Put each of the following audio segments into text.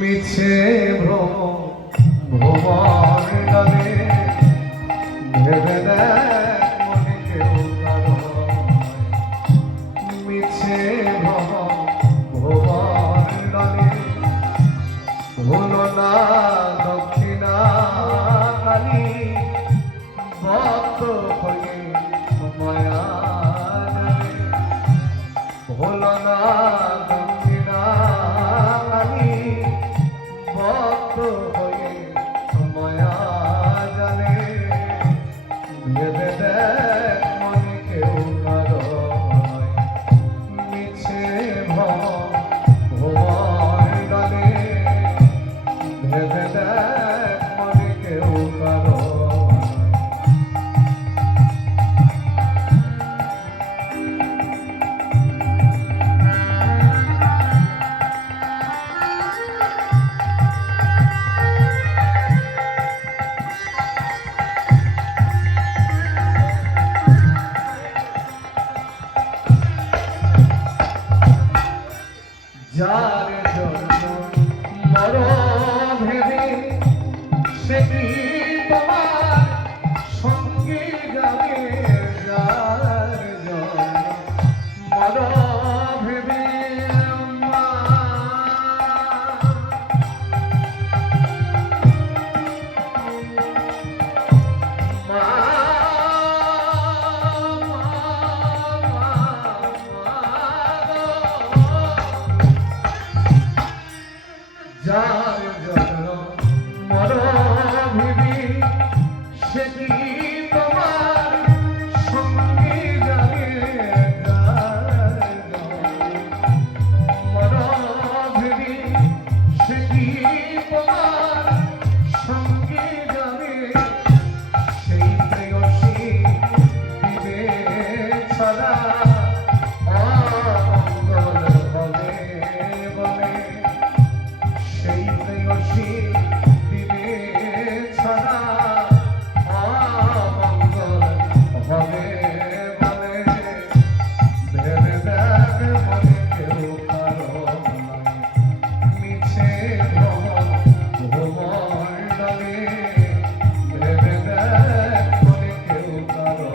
মিছে ভ্রমর ডালে ভেবে দেখ মনে কেউ কারো মিছে ভ্রমর ডালে হলো না দক্ষিণা কালী ভক্ত হয়ে মায়া হলো না দক্ষিণা কালী ভক্ত হয়ে মায়া জানে ভেবে দেখ মনে কেউ কারো মিছে ভ্রমর ডালে ভেবে দেখ মনে কেউ কারো যার জন্য মর ভেবে সে কি তোমার সঙ্গে যাবে যার জন্য মর ভেবে যার জন্য মর ভেবে সে কি তোমার সঙ্গে যাবে যার মর ভেবে সে কি তোমার সঙ্গে যাবে সেই প্রেয়সী দিবে ছাড়া অমঙ্গল হবে বলে সেই প্রেয়সী দিবে ছাড়া অমঙ্গল হবে বলে ভেবে দেখ মনে কেউ কারো মিছে ভ্রমর ডালে ভেবে দেখ মনে কেউ কারো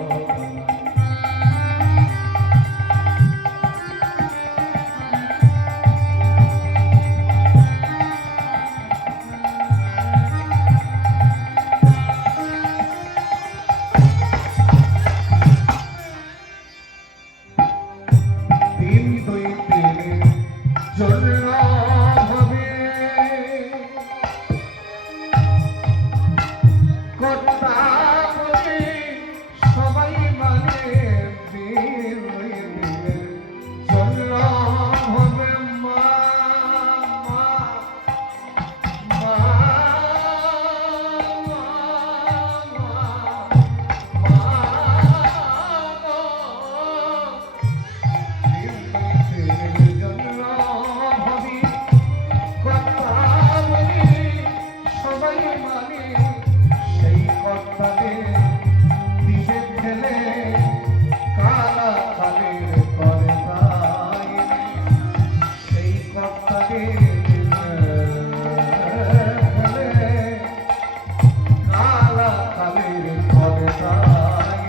দিন দুই দিনে জন্য হবে কর্তা বলে সবাই মানে দিন দুই দিনে জন্য হবে মা মা মা সেই কর্তাদের দিবে ফেলে কালা কালের করে তাই সেই কর্তাদের ফেলে কালা কালের করে তাই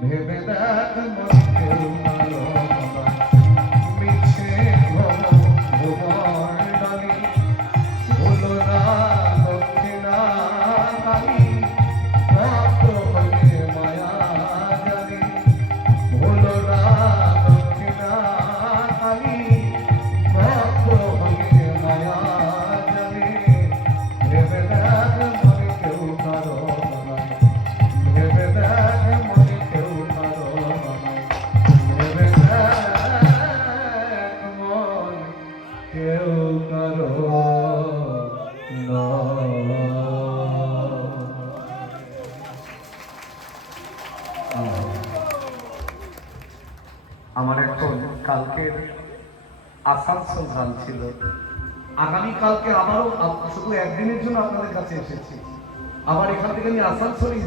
ভেবে দেখ মনে কেউ কারো মিছে ভ্রমর ডালে হলো না দক্ষিণা কালী ভক্ত হয়ে মায়া জানে হলো না দক্ষিণা কালী ভক্ত হয়ে মায়া জানে ভেবে দেখ মনে কেউ কারো ভেবে দেখ মনে কেউ কারো ভেবে দেখ মন কেউ কারো আমার এখন কালকের আসানসোল গান ছিল, আগামীকালকে আবারও শুধু একদিনের জন্য আপনাদের কাছে এসেছি। আবার এখান থেকে আমি আসানসোলই